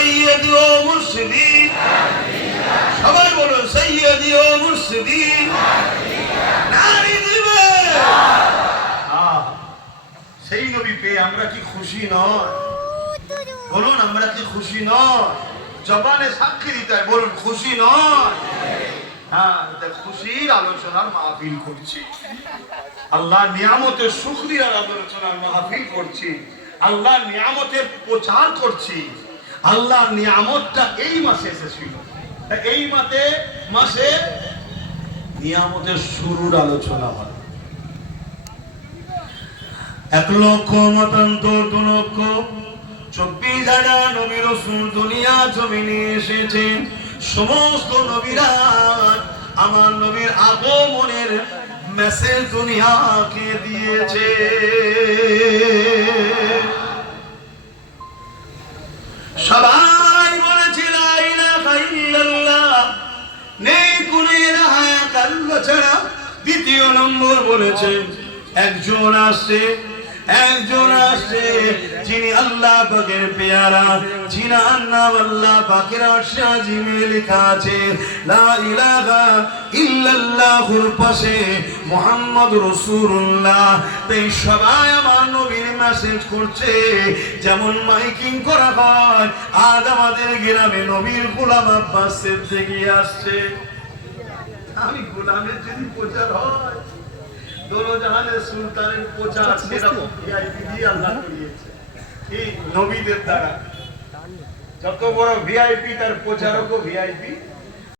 সৈয়দি ও মুর্শিদি, সবাই বলুন সৈয়দি ও মুর্শিদি, নারী দিবে। সেই নবী পেয়ে আমরা কি খুশি নয়? বলুন আমরা কি খুশি নয়? জবানে সাক্ষী দিতে হয়, বলুন খুশি নয়? হ্যাঁ, খুশির আলোচনার মাহফিল করছি, আল্লাহ নিয়ামতের শুকরিয়ার আলোচনার মাহফিল করছি, আল্লাহ নিয়ামতের প্রচার করছি। আল্লাহ নিয়ামতটা এই মাসে এসেছিল, এই মাসে নিয়ামতের শুরুর আলোচনা হয়। 1,24,000 নবী রাসূল দুনিয়া জমিনে এসেছেন। সমস্ত নবীরা আমার নবীর আগমনের মেসেজ দুনিয়াকে দিয়েছে। সবাই বলেছে লা ইলাহা ইল্লাল্লাহ, নেই কোনো ইলাহা আল্লাহ ছাড়া। দ্বিতীয় নম্বর বলেছেন একজন আসছে যিনি আল্লাহ পাকের পেয়ারা, যিনার নাম আল্লাহ পাকের আরশে আজিমে লেখা আছে লা ইলাহা ইল্লাল্লাহুর পাশে মুহাম্মদুর রাসূলুল্লাহ। তাই সবাই আমার নবীর মেসেজ করছে, যেমন মাইকিং করা হয়। আজ আমাদের গ্রামে নবীর গোলাম আব্বাস সিদ্দিকী আসছে। আমি গোলামের যদি প্রচার হয়, দোলজাহানের সুলতানের প্রচার সেরকম ভিআইপি দিয়ে আল্লাহ করিয়েছে। এই নবীদের দ্বারা যত বড় ভিআইপি তার প্রচারকও ভিআইপি।